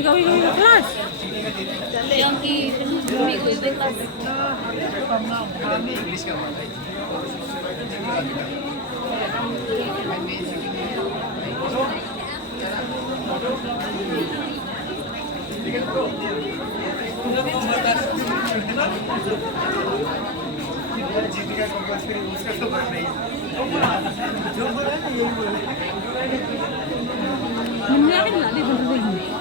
ikaw yung class. Yang hindi ko yung class. English ka ba? जीविका कंपल्सरी उसका तो भर नहीं जो बोला ना यही बोला Hindi akin na, di ba rin?